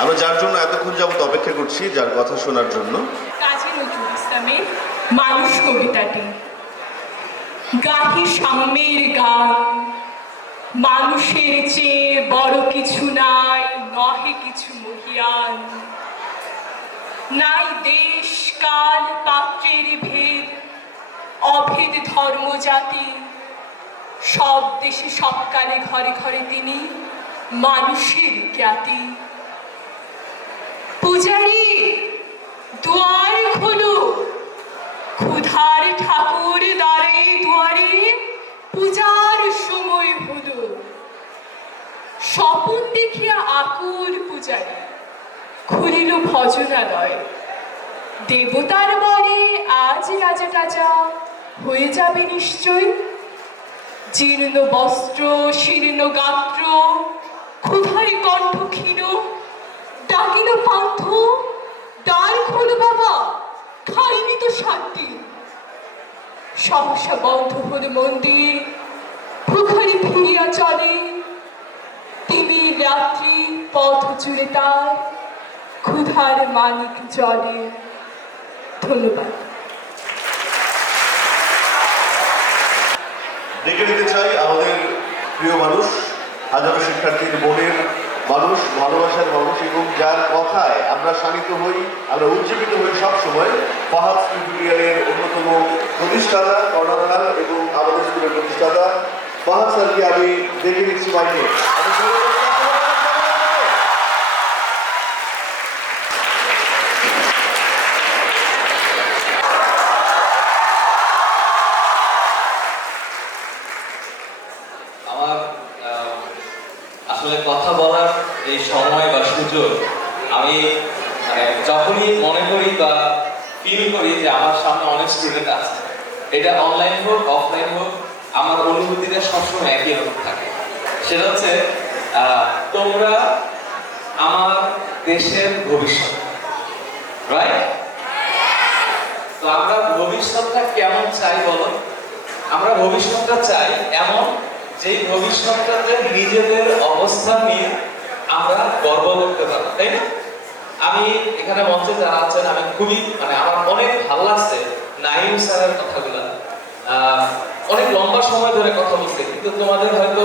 আমরা যার জন্য এতক্ষণ যাবত অপেক্ষা করছি, যার কথা শোনার জন্য, কাজী নজরুল ইসলামের মানুষ কবিতাটি। গাহি সাম্যের গান, মানুষের চেয়ে বড় কিছু নাই, নহে কিছু মহিয়ান। নাই দেশ কাল পাত্রের ভেদ, অভেদ ধর্ম জাতি। সব দেশে সবকালে ঘরে ঘরে তিনি মানুষের জ্ঞাতি। পূজারি দুয়ার খোলো, ক্ষুধার ঠাকুর দ্বারে দুয়ারে পূজার সময় হলো। স্বপন দেখিয়া আকুল পূজারি খুলিল ভজনালয়। দেবতার বরে আজ রাজা টাজা হয়ে যাবে নিশ্চয়। জীর্ণ বস্ত্র শীর্ণ গাত্র, ক্ষুধায় কণ্ঠ ক্ষীণ, ডাকিল পান্থ দ্বার খোলো বাবা, খাইনি তো শান্তি। সহসা বন্ধ হল মন্দির, ভুখারি ফিরিয়া চলে। তিনি রাত্রি পথ জুড়ে তার ক্ষুধার মানিক জলে। ধন্যবাদ। ডেকে নিতে চাই আমাদের প্রিয় মানুষ, হাজারো শিক্ষার্থীর মনের মানুষ, ভালোবাসার মানুষ, এবং যার কথায় আমরা শানিত হই, আমরা উজ্জীবিত হই সবসময়, ফাহাদ টিউটোরিয়ালের অন্যতম প্রতিষ্ঠাতা, কর্ণধার এবং আমাদের স্কুলের প্রতিষ্ঠাতা ফাহাদ স্যারকে আমি দেখে নিচ্ছি মাইকে। আমার আসলে কথা বলার এই সময় বা সুযোগ আমি যখনই মনে করি বা ফিল করি যে আমার সামনে অনেক স্টুডেন্ট আছে, এটা অনলাইন হোক অফলাইন হোক, আমার অনুভূতিটা সবসময় একই রকম থাকে। সেটা হচ্ছে তোমরা আমার দেশের ভবিষ্যৎ, রাইট? তো আমরা ভবিষ্যৎটা কেমন চাই বলো? আমরা ভবিষ্যৎটা চাই এমন যেই ভবিষ্যৎটাতে নিজেদের অবস্থান নিয়ে আমরা গর্ব করতে পারবো, তাই না? আমি এখানে মঞ্চে যারা আছেন, আমি খুবই আমার অনেক ভালো লাগছে নাইম স্যারের কথাগুলো। অনেক লম্বা সময় ধরে কথা বলছে, কিন্তু তোমাদের হয়তো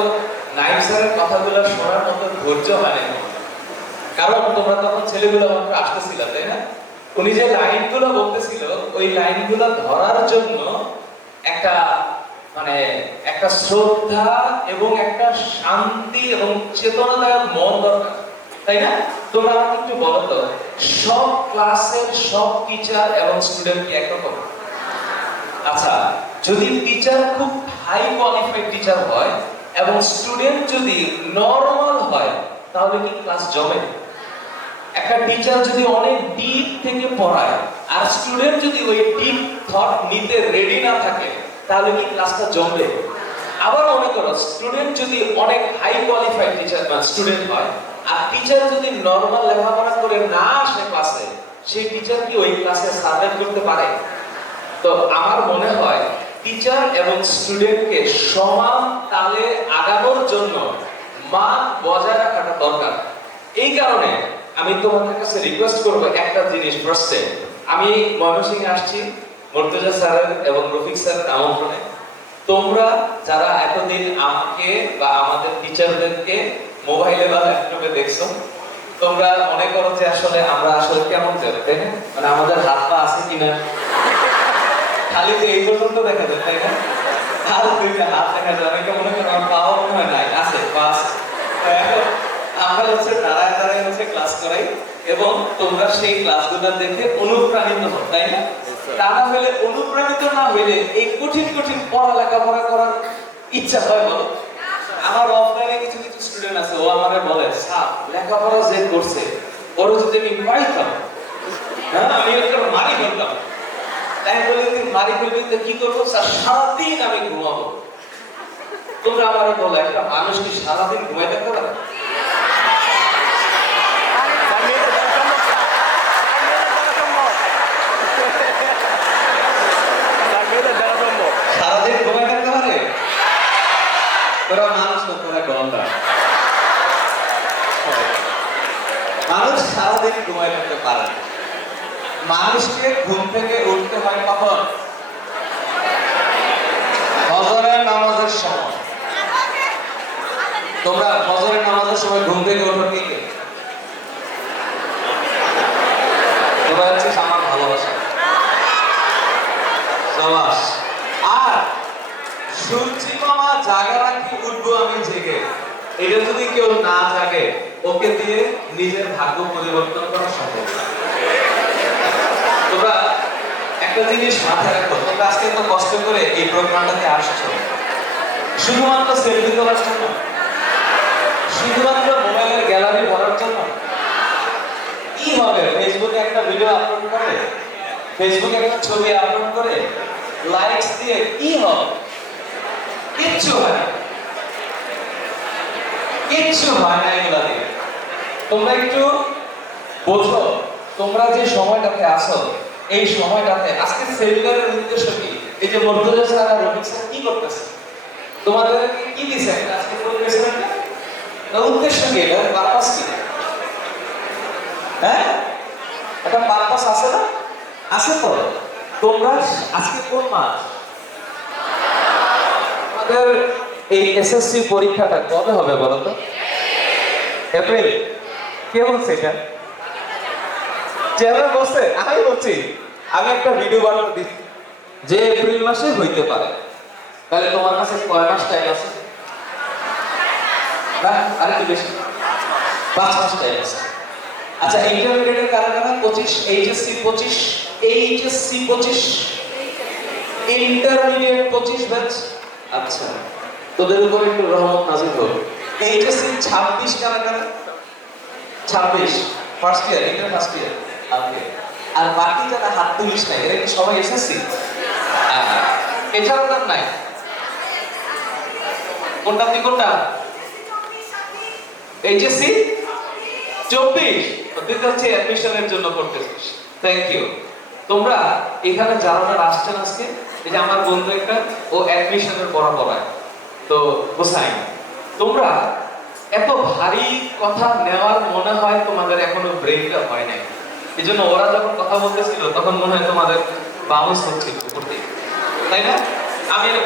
নাইম স্যারের কথাগুলো শোনার মতো ধৈর্য হয়নি, কারণ তোমরা তখন ছেলেগুলো আমাকে আসতেছিল, তাই না? উনি যে লাইনগুলো বলতেছিল, ওই লাইনগুলো ধরার জন্য একটা একটা শ্রদ্ধা এবং একটা শান্তি এবং চেতনাদায়ক মন দরকার, তাই না? তোমরা আমাকে একটু বলো তো, সব ক্লাসের সব টিচার এবং স্টুডেন্ট কি একরকম? আচ্ছা, যদি টিচার খুব হাই কোয়ালিফাইড টিচার হয় এবং স্টুডেন্ট যদি নরমাল হয়, তাহলে কি ক্লাস জমে? একটা টিচার যদি অনেক ডিপ থেকে পড়ায় আর স্টুডেন্ট যদি ওই ডিপ থট নিতে রেডি না থাকে, তাহলে কি ক্লাসটা জমবে? আবার মনে করো, স্টুডেন্ট যদি অনেক হাই কোয়ালিফাইড টিচার বা স্টুডেন্ট হয় আর টিচার যদি নরমাল লেখাপড়া করে না আসে ক্লাসে, সেই টিচার কি ওই ক্লাসে সার্ভাইভ করতে পারে? তো আমার মনে হয় টিচার এবং স্টুডেন্টকে সমান তালে আগানোর জন্য মান বজায় রাখাটা দরকার। এই কারণে আমি তোমাদের কাছে রিকোয়েস্ট করবো একটা জিনিস। ফার্স্টে আমি ময়মনসিংহে আসছি মুর্তজা স্যারের এবং রফিক স্যারের আমন্ত্রণে। তোমরা যারা এতদিন আমাকে বা আমাদের টিচারদেরকে মোবাইলে বা ল্যাপটপে দেখছো, তোমরা মনে করো যে আসলে আমরা আসলে কেমন যাবে, তাই না? আমাদের হাত পা আছে কিনা, খালি তো এই পর্যন্ত দেখা যায়, তাই না? আর দুইটা হাত দেখা যায়, অনেকে মনে করো আমার পাওয়া মনে হয় নাই, আছে পা আছে। এখন আমরা দাঁড়ায় দাঁড়ায় ক্লাস করাই এবং তোমরা সেই ক্লাসগুলো দেখে অনুপ্রাণিত হও, তাই না? তা না হলে, অনুপ্রাণিত না হইলে এই কঠিন কঠিন লেখাপড়া করার ইচ্ছা হয় বলো? আমার অফলাইনে কিছু কিছু স্টুডেন্ট আছে, ও আমাকে বলে, স্যার লেখাপড়া যে করছে ওর যদি আমি পাইতাম, হ্যাঁ আমি একটা মারি ফেলতাম। তাই বলে তুই মারি ফেলবি তো কি করবো? স্যার সারাদিন আমি ঘুমাবো। তোমরা আমাকে বলো, একটা মানুষ কি সারাদিন ঘুমাই থাকতে পারে? সারাদিন ঘুমায় থাকতে পারে না। মানুষকে ঘুম থেকে উঠতে হয় কখন? ফজরের নামাজের সময়। তোমরা ফজরের নামাজের সময় ঘুম থেকে ওঠো কি? তোমরা হচ্ছে আমার ভালোবাসা। সাবাস। আর সূর্যি মামা জাগা রাখি উঠবো আমি জেগে, এটা যদি কেউ না জাগে ওকে দিয়ে নিজের ভাগ্য পরিবর্তন করা সম্ভব না। তোমরা একটা জিনিস মাথায় রাখো, তোমরা আজকে এত কষ্ট করে এই প্রোগ্রামটাতে আসছো শুধুমাত্র সেলফি তোলার জন্য, শুধুমাত্র মোবাইলের গ্যালারি ভরার জন্য? কি হবে ফেসবুকে একটা ভিডিও আপলোড করে, ফেসবুকে একটা ছবি আপলোড করে লাইকস দিয়ে কি হবে? কিচ্ছু হয় না, কিচ্ছু হয় না এগুলা দিয়ে। তোমরা একটু বোঝো, তোমরা যে সময়টাতে আসো এই সময়টাতে আজকে সেমিনারের উদ্দেশ্য কি? এই যে মর্তুজা স্যার আর রফিক স্যার কি করতেছে, তোমাদের কি দিছে আজকে পরিবেশন না? উদ্দেশ্য কি? এটা পারপাস কি? হ্যাঁ, একটা পারপাস আছে না? আছে তো। তোমরা আজকে কোন মাস? আমাদের এই এসএসসি পরীক্ষাটা কবে হবে বলো তো? এপ্রিল। কে বলছে এটা? যারা বলছে আমি বলছি, আমি একটা ভিডিও বানানো দিচ্ছি যে এপ্রিল মাসে হইতে পারে। তাহলে তোমার কাছে কয় মাস টাইম আছে? না আরেকটু বেশি, 5 মাস টাইম আছে। আচ্ছা, ইন্টারমিডিয়েটের কারা কারা? 25, এইচএসসি 25, এইচএসসি 25, ইন্টারমিডিয়েট 25 ব্যাচ। আচ্ছা, তোদের উপর একটু রহমত নাজিল হোক। এইচএসসি 26 কারা কারা? 26 first year, inter first year. Okay, আর বাকি যারা হাত তুলিস নাই এরা কি সবাই এসএসসি? এছাড়াও তার নাই? কোনটা তুই কোনটা? এইচএসসি 24। তুই তো হচ্ছে অ্যাডমিশনের জন্য পড়তেছিস। Thank you. তোমরা এখানে যারা আসছেন আজকে, এই যে আমার বন্ধু একটা, ও অ্যাডমিশনের পড়ায় তো হোসাইন, তোমরা এত ভারী কথা নেওয়ার মনে হয় তোমাদের এখনো ব্রেনটা হয় নাই। এই জন্য ওরা যখন কথা বলতেছিল তখন মনে হয় তোমাদের বাউন্স হচ্ছিল উপর থেকে, তাই না? আমি এটা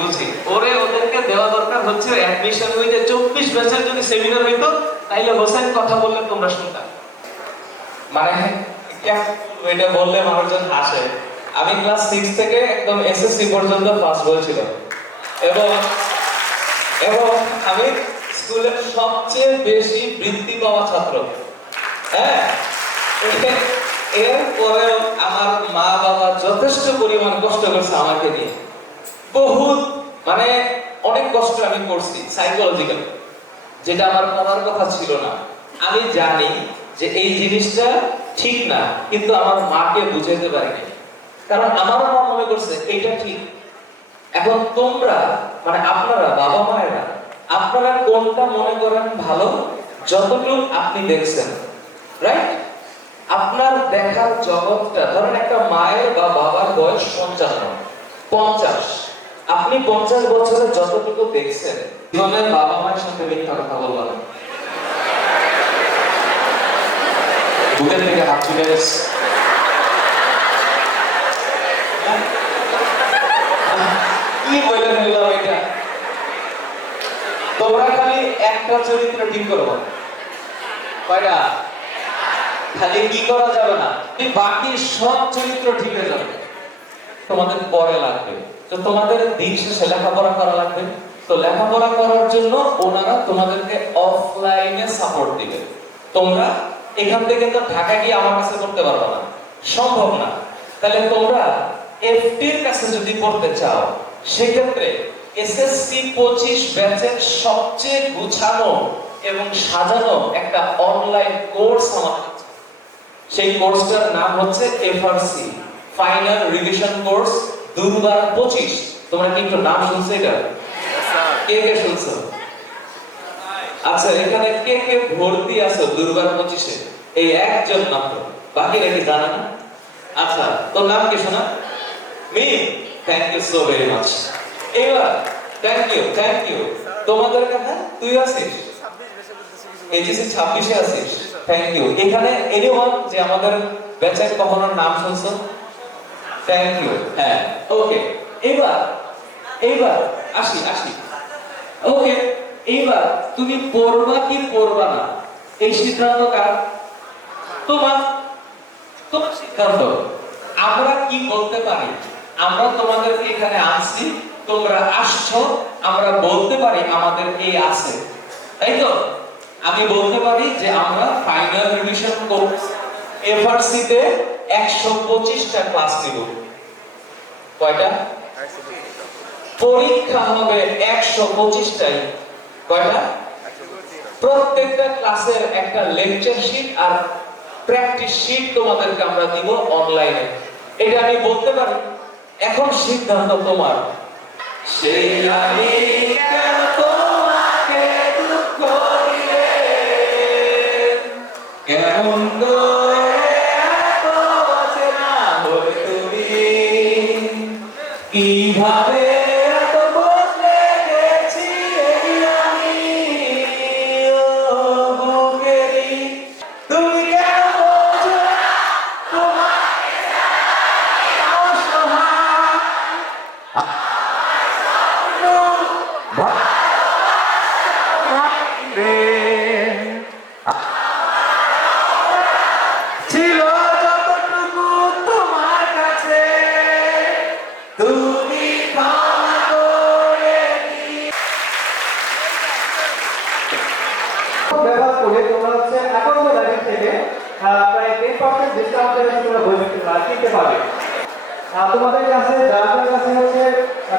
বুঝি ওরে ওদেরকে দেওয়া দরকার হচ্ছে অ্যাডমিশন হইতে 24 ব্যাচের যদি সেমিনার হইতো তাইলে হোসেন কথা বললে তোমরা শুনতাম। মানে এটা বললে মানুষজন হাসে। আমি ক্লাস 6 থেকে একদম এসএসসি পর্যন্ত ফার্স্ট বলছিলাম এবং আমি স্কুলের সবচেয়ে বেশি বৃত্তি পাওয়া ছাত্র। হ্যাঁ, এরপরেও আমার মা বাবা যথেষ্ট পরিমাণ কষ্ট করছে আমাকে নিয়ে, বহুত মানে অনেক কষ্ট আমি করছি সাইকোলজিক্যাল, যেটা আমার করার কথা ছিল না। আমি জানি যে এই জিনিসটা ঠিক না, কিন্তু আমার মাকে বুঝাইতে পারিনি, কারণ আমার মা মনে করছে এইটা ঠিক। এখন তোমরা মানে আপনারা বাবা মায়েরা আপনারা কোনটা মনে করেন ভালো, যতটুকু আপনি দেখছেন, রাইট? আপনার দেখার জগৎটা, ধরেন একটা মায়ের বা বাবার বয়স 50, আপনি 50 বছরে যতটুকু দেখছেন জীবনের বাবা মায়ের সাথে মিথ্যা কথা বলবেন। বুকের থেকে হাত চলে গেছে। কি বলে ফেললাম এটা? তোমরা খালি একটা চরিত্র ঠিক করবো। কয়টা? খালি কি করা যাবে না, বাকি সব চরিত্র ঠিক হয়ে যাবে। তোমাদের পরে লাগবে তো তোমাদের দিন শেষে লেখাপড়া করা লাগবে, তো লেখাপড়া করার জন্য ওনারা তোমাদেরকে অফলাইনে সাপোর্ট দিবে। তোমরা এখান থেকে তো ঢাকা গিয়ে আমার কাছে করতে পারবে না, সম্ভব না। তাহলে তোমরা এফটির কাছে যদি পড়তে চাও, সেক্ষেত্রে এসএসসি 25 ব্যাচের সবচেয়ে গুছানো এবং সাজানো একটা অনলাইন কোর্স আমার আছে। সেই কোর্সটার নাম হচ্ছে এফআরসি, ফাইনাল রিভিশন কোর্স 2025। তোমরা কি একটু নাম শুনছো এটা? কে কে শুনছো? আচ্ছা, এখানে কে কে ভর্তি আছো 2025-এ? এই একজন মাত্র, বাকিরা কি জানা না? আচ্ছা, তোর নাম কি শোনা? মি, thank you so very much. এবার থ্যাংক ইউ তোমাদের কথা। তুই আছিস এইচএসসি 26-এ আছিস? Thank you. এখানে এনিওয়ান যে আমাদের ব্যাচের কখনো নাম শুনছো? Thank you. হ্যাঁ, ওকে। এইবার আসি। ওকে, এইবার তুমি পড়বা কি পড়বা না এই সিদ্ধান্ত কার? তোমার সিদ্ধান্ত। আমরা কি বলতে পারি? আমরা তোমাদেরকে এখানে আনছি, তোমরা আসছো, আমরা বলতে পারি আমাদের এই আছে, তাই তো? আমি বলতে পারি যে আমরা ফাইনাল রিভিশন কোর্স এফআরসি তে 125টা ক্লাস নিব। কয়টা? পরীক্ষা হবে 125টাই। কয়টা? প্রত্যেকটা ক্লাসের একটা লেকচার শিট আর প্র্যাকটিস শিট তোমাদেরকে আমরা দিব অনলাইনে। এটা আমি বলতে পারি। এখন সিদ্ধান্ত তোমার। সেই আমি কেন তোমাকে দুঃখ দিলে, কেমন করে এত অচেনা হলে তুমি, কিভাবে এত বদলে গেছি এই আমি, ও বুকেরি, তুমি কেন বোঝো না তোমার অসহায় ছিল যতটুকু তোমার কাছে, তুমি ক্ষমা করে ব্যবহার করে তোমরা হচ্ছে অ্যাকাউন্ট লাইব্রেরি থেকে প্রায় 10% ডিসকাউন্টে তোমরা বই কিনতে পারবে। তোমাদের কাছে যাদের কাছে হচ্ছে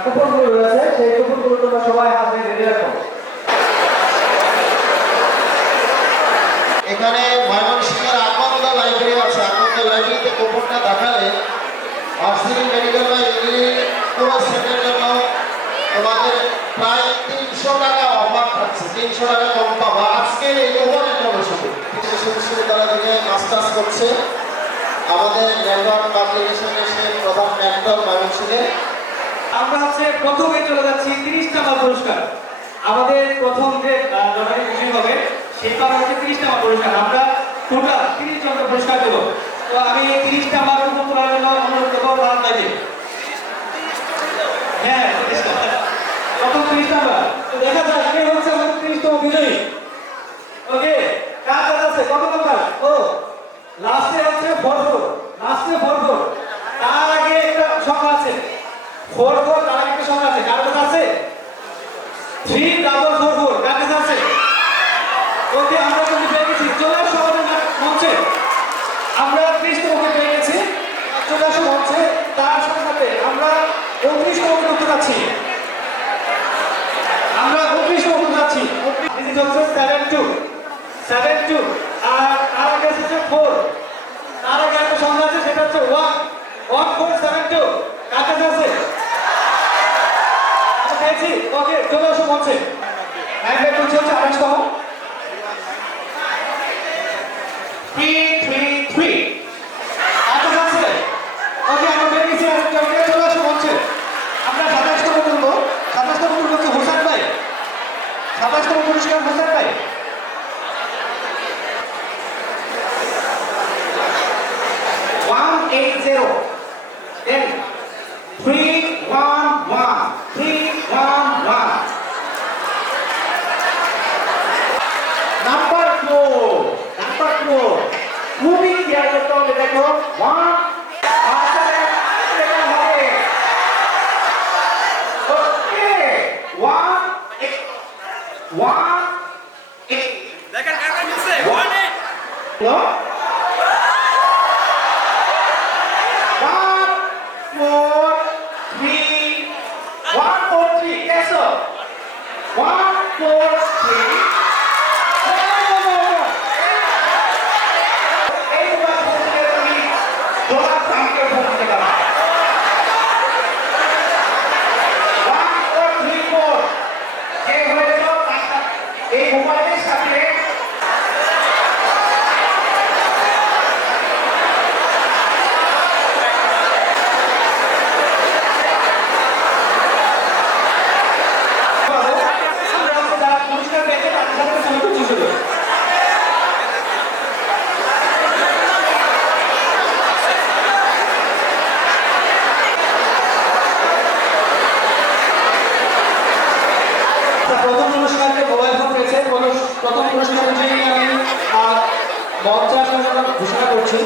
কুপনগুলো রয়েছে সেই কুপনগুলো তোমরা সবাই হাতে রেডি রাখো। এখানে ময়মনসিংহের আকন্দ লাইব্রেরি আছে। আকন্দ লাইব্রেরিতে কুপনটা দেখালে অক্সিজেন মেডিকেল বা ইঞ্জিনিয়ারিং কোর্স সেটের জন্য তোমাদের প্রায় 300 টাকা অফার থাকছে। 300 টাকা কম পাবা আজকের এই কুপনের জন্য শুধু। বিশ্ববিদ্যালয় থেকে মাস্টার্স করছে আমাদের নেটওয়ার্ক পাবলিকেশনের সে প্রধান মেন্টর ময়মনসিংহে। আমরা হচ্ছে প্রথমে চলে যাচ্ছি 30 টাকা পুরস্কার। আমাদের প্রথম যে জনারি বিজয়ী হবে সেই পাবে হচ্ছে 30 টাকা পুরস্কার। আমরা টোটাল 30 জনকে পুরস্কার দেব। তো আমি 30 টাকা কুপন তোলার জন্য অনুরোধ করবো রান লাইনে। হ্যাঁ, 30 টাকা। প্রথম 30 টাকা। তো দেখা যাক কে হচ্ছে আমাদের 30তম বিজয়ী। ওকে, কার কাছে আছে? কত নাম্বার? ও লাস্টে হচ্ছে 44। লাস্টে 44। তার আগে একটা সংখ্যা আছে 44। তার আগে একটা সংখ্যা আছে। কার কাছে আছে? 3444। কার কাছে আছে? ওকে, আমরা কিন্তু পেয়ে গেছি। চলে আসো আমাদের মঞ্চে। আমরা 30তম পেয়ে গেছি। চলে আসো মঞ্চে। তার সাথে সাথে আমরা 29তম করতে যাচ্ছি। আমরা 29তম করতে যাচ্ছি। This is also 72 আর তার আগে আছে 4। তার আগে একটা সংখ্যা আছে সেটা হচ্ছে 1472। কার কাছে আছে? আমরা পেয়েছি। ওকে, চলে আসো মঞ্চে। হ্যান্ডব্যাগ হচ্ছে 28তম। 333। কার কাছে আছে? ওকে, আমরা পেয়ে গেছি। চলে আসো মঞ্চে। আমরা 27তম করবো। 27তম করবো হচ্ছে হোসেন ভাই। 27তম পুরস্কার হোসেন ভাই। 180 মঞ্চে আসার জন্য ঘোষণা করছি